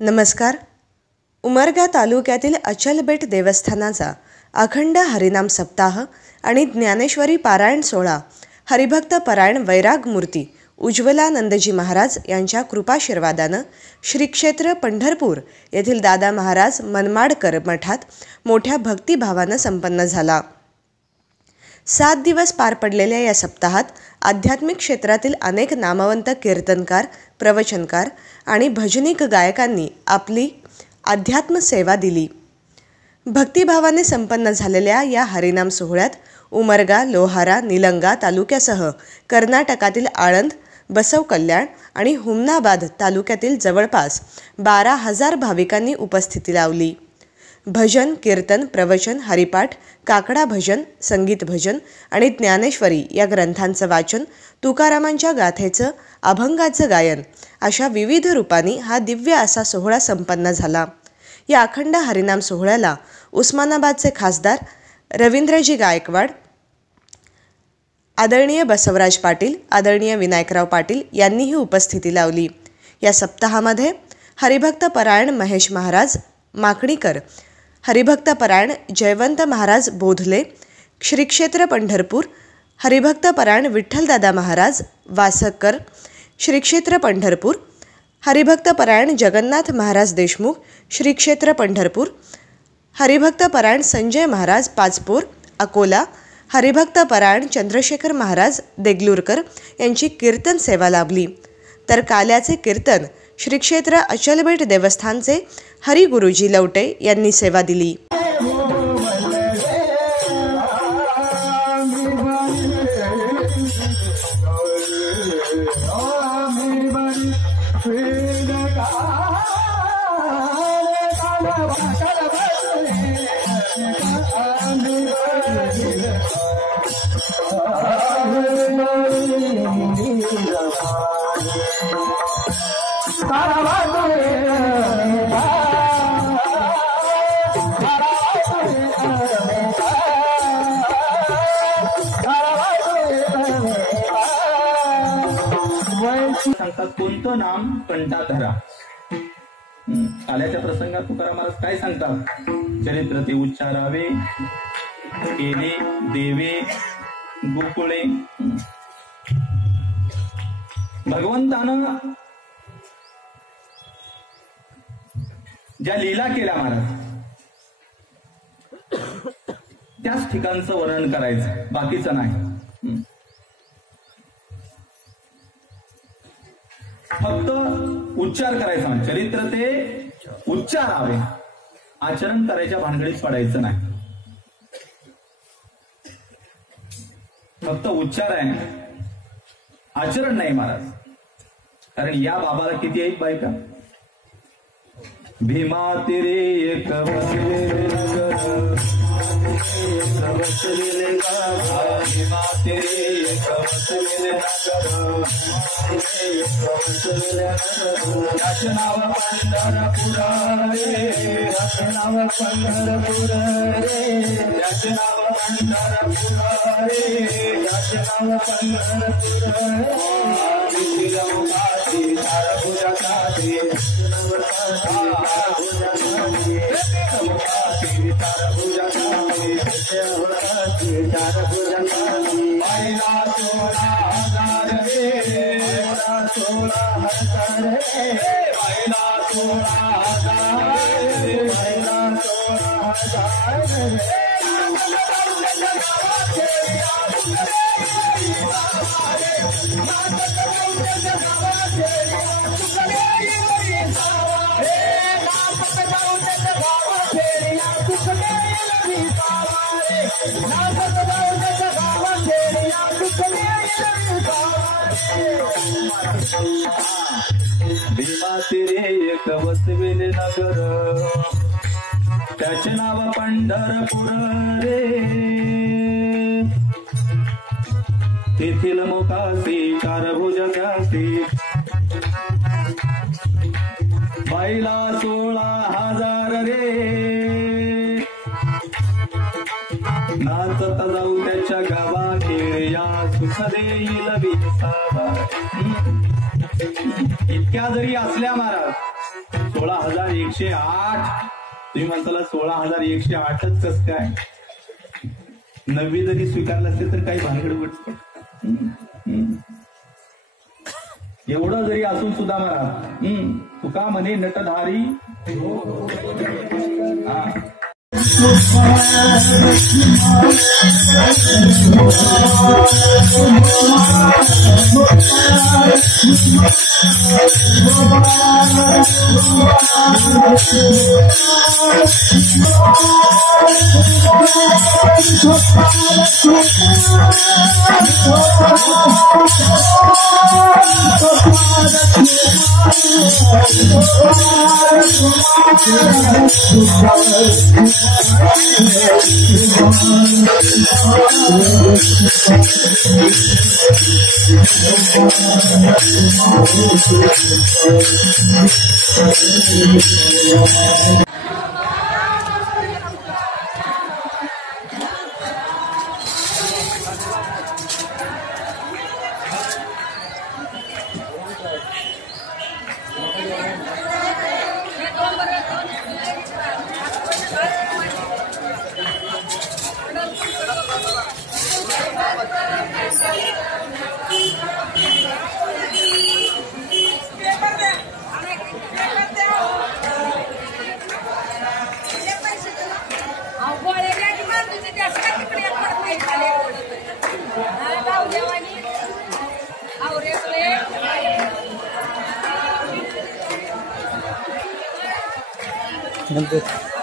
नमस्कार. उमरगा तालुक्यातील अचलबेट देवस्थानाचा अखंड हरिनाम सप्ताह आणि ज्ञानेश्वरी पारायण सोहळा हरिभक्त परायण वैराग मूर्ती उज्ज्वलानंदजी महाराज यांच्या कृपाशीर्वादानं श्री क्षेत्र पंढरपूर येथील दादा महाराज मनमाडकर मठात मोठ्या भक्तिभावानं संपन्न झाला. 7 दिवस पार पडलेल्या या सप्ताहात आध्यात्मिक क्षेत्रातील अनेक नामवंत कीर्तनकार, प्रवचनकार आणि भजनिक गायकांनी आपली अध्यात्म सेवा दिली. भक्तिभावाने संपन्न झालेल्या या हरिनाम सोहळ्यात उमरगा, लोहारा, निलंगा तालुक्यासह कर्नाटकातील आळंद, बसव कल्याण आणि हुमनाबाद तालुक्यातील जवळपास 12,000 भाविकांनी उपस्थिती लावली. भजन, कीर्तन, प्रवचन, हरिपाठ, काकडा भजन, संगीत भजन आणि ज्ञानेश्वरी या ग्रंथांचं वाचन, तुकारामांच्या गाथेचं, अभंगाचं गायन अशा विविध रूपांनी हा दिव्य असा सोहळा संपन्न झाला. या अखंड हरिनाम सोहळ्याला उस्मानाबादचे खासदार रवींद्रजी गायकवाड, आदरणीय बसवराज पाटील, आदरणीय विनायकराव पाटील यांनीही उपस्थिती लावली. या सप्ताहामध्ये हरिभक्त परायण महेश महाराज माकणीकर, हरिभक्त परायण जयवंत महाराज बोधले, श्री क्षेत्र पंढरपूर, हरिभक्त परायण विठ्ठलदादा महाराज वासकर, श्री क्षेत्र पंढरपूर, हरिभक्त परायण जगन्नाथ महाराज देशमुख, श्री क्षेत्र पंढरपूर, हरिभक्त परायण संजय महाराज पाचपोर अकोला, हरिभक्त परायण चंद्रशेखर महाराज देगलूरकर यांची कीर्तन सेवा लाभली. तर काल्याचे कीर्तन श्री क्षेत्र अचलबेट देवस्थानचे हरिगुरुजी लवटे यांनी सेवा दिली. सांगतात कोणतं नाम कंटा धरा. आल्याच्या प्रसंगात तुकाराम महाराज काय सांगतात? चरित्र ते उच्चारावे, केले देवे गोकुळे. भगवंतानं ज्या लीला केल्या महाराज त्याच ठिकाणचं वर्णन करायचं, बाकीचं नाही. फक्त उच्चार करायचा. चरित्र ते उच्चारावे, आचरण करायच्या भानगडीत पडायचं नाही. फक्त उच्चार आहे, आचरण नाही महाराज. कारण या बाबाला किती आहेत बायका? भीमा तिरे एक बसलेले भीमा तिरे एक बसलेले त्याचे नाव पंढरपूर रे, त्याचे नाव पंढरपूर रे, त्याचे नाव पंढरपूर रे, त्याचे नाव पंढरपूर भीमा तिरे एक बसविले नगर, त्याचे नाव पंढरपूर रे, तेथील मुखासी कारभुज त्यासी बाईला 16,000 रे. नाचत जाऊ त्याच्या गावा खेळ, या सुख देईल विसावा. इतक्या जरी असल्या महाराज 16,108. तुम्ही म्हणताला 16,108च कस काय? 90 जरी स्वीकारलं असते तर काही भानगड एवढं जरी असून सुद्धा मला तुका म्हणे नटधारी हा नंतर